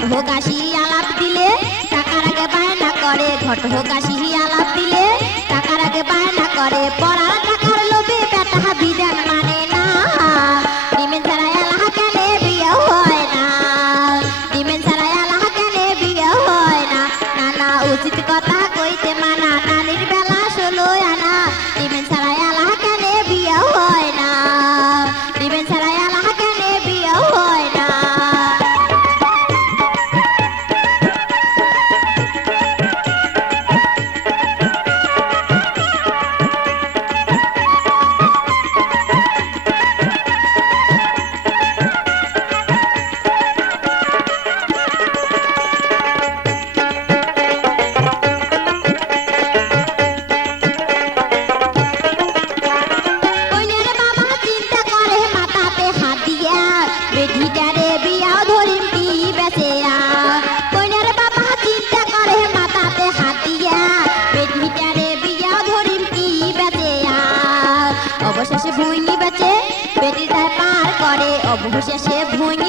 ঘটকাশি আলাপ দিলে টাকার আগে বায়না করে, ঘটকাশি আলাপ দিলে টাকার আগে বায়না করে। পড়ার টাকার লোভে বেটা বিধান মানে না, ডিমেন ছাড়া এলাহা কেনে বিয়ে হয় না, ডিমেন ছাড়া এলাহা কেনে বিয়ে হয় না। নানা উচিত কথা কইতে মানা, নানির বেলা 16 আনা, ডিমেন ছাড়া এলাহা কেনে বিয়ে হয় না, ডিমেন ছাড়া এলাহা কেনে বিয়ে হয় না। অবশেষে ভুঁইনি বেচে বেটি তার পার করে, অবশেষে ভুঁইনি